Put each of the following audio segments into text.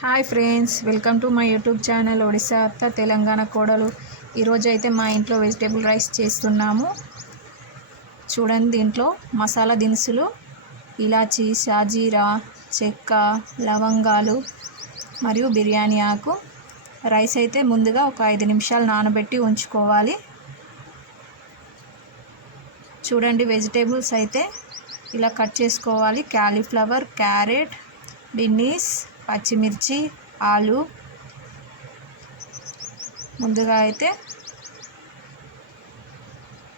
Hi friends, welcome to my YouTube channel Odisha అత్త తెలంగాణ కోడలు. ఈరోజు అయితే మా ఇంట్లో వెజిటేబుల్ రైస్ చేస్తున్నాము. చూడండి, దీంట్లో మసాలా దినుసులు ఇలాచీ, షాజీరా, చెక్క, లవంగాలు మరియు బిర్యానీ ఆకు. రైస్ అయితే ముందుగా ఒక 5 నిమిషాలు నానబెట్టి ఉంచుకోవాలి. చూడండి, వెజిటేబుల్స్ అయితే ఇలా కట్ చేసుకోవాలి. క్యాలీఫ్లవర్, క్యారెట్, బీన్స్, పచ్చిమిర్చి, ఆలు. ముందుగా అయితే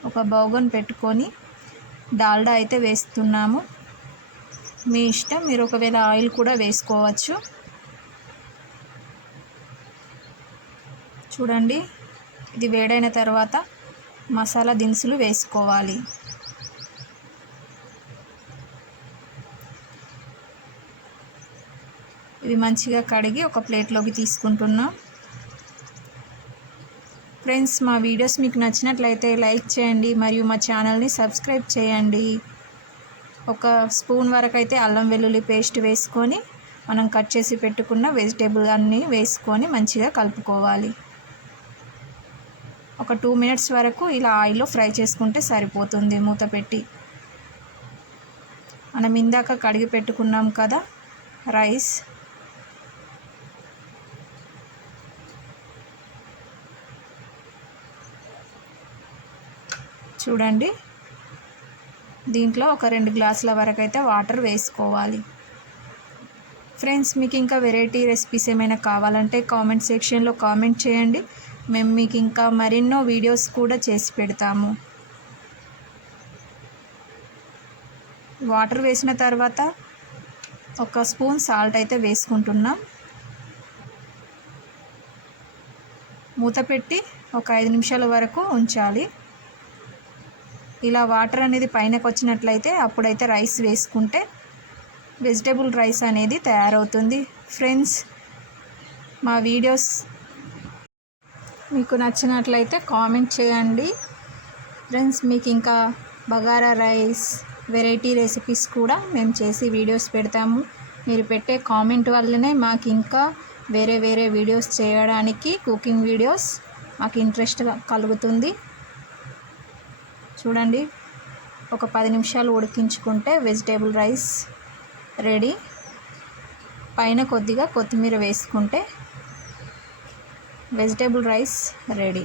ఒక బౌగన్ పెట్టుకొని డాల్డా అయితే వేస్తున్నాము. మీ ఇష్టం, మీరు ఒకవేళ ఆయిల్ కూడా వేసుకోవచ్చు. చూడండి, ఇది వేడైన తర్వాత మసాలా దినుసులు వేసుకోవాలి. ఇవి మంచిగా కడిగి ఒక ప్లేట్లోకి తీసుకుంటున్నాం. ఫ్రెండ్స్, మా వీడియోస్ మీకు నచ్చినట్లయితే లైక్ చేయండి మరియు మా ఛానల్ని సబ్స్క్రైబ్ చేయండి. ఒక స్పూన్ వరకు అయితే అల్లం వెల్లుల్లి పేస్ట్ వేసుకొని మనం కట్ చేసి పెట్టుకున్న వెజిటేబుల్ అన్నీ వేసుకొని మంచిగా కలుపుకోవాలి. ఒక 2 మినిట్స్ వరకు ఇలా ఆయిల్లో ఫ్రై చేసుకుంటే సరిపోతుంది. మూత పెట్టి మనం ఇందాక కడిగి పెట్టుకున్నాం కదా రైస్, చూడండి, దీంట్లో ఒక 2 గ్లాసుల వరకు అయితే వాటర్ వేసుకోవాలి. ఫ్రెండ్స్, మీకు ఇంకా వెరైటీ రెసిపీస్ ఏమైనా కావాలంటే కామెంట్ సెక్షన్లో కామెంట్ చేయండి. మేము మీకు ఇంకా మరెన్నో వీడియోస్ కూడా చేసి పెడతాము. వాటర్ వేసిన తర్వాత ఒక స్పూన్ సాల్ట్ అయితే వేసుకుంటున్నాం. మూత పెట్టి ఒక 5 నిమిషాల వరకు ఉంచాలి. ఇలా వాటర్ అనేది పైనకు వచ్చినట్లయితే అప్పుడైతే రైస్ వేసుకుంటే వెజిటేబుల్ రైస్ అనేది తయారవుతుంది. ఫ్రెండ్స్, మా వీడియోస్ మీకు నచ్చినట్లయితే కామెంట్ చేయండి. ఫ్రెండ్స్, మీకు ఇంకా బగారా రైస్, వెరైటీ రెసిపీస్ కూడా మేము చేసి వీడియోస్ పెడతాము. మీరు పెట్టే కామెంట్ వల్లనే మాకు ఇంకా వేరే వీడియోస్ చేయడానికి, కుకింగ్ వీడియోస్ మాకు ఇంట్రెస్ట్ కలుగుతుంది. చూడండి, ఒక 10 నిమిషాలు ఉడికించుకుంటే వెజిటేబుల్ రైస్ రెడీ. పైన కొద్దిగా కొత్తిమీర వేసుకుంటే వెజిటేబుల్ రైస్ రెడీ.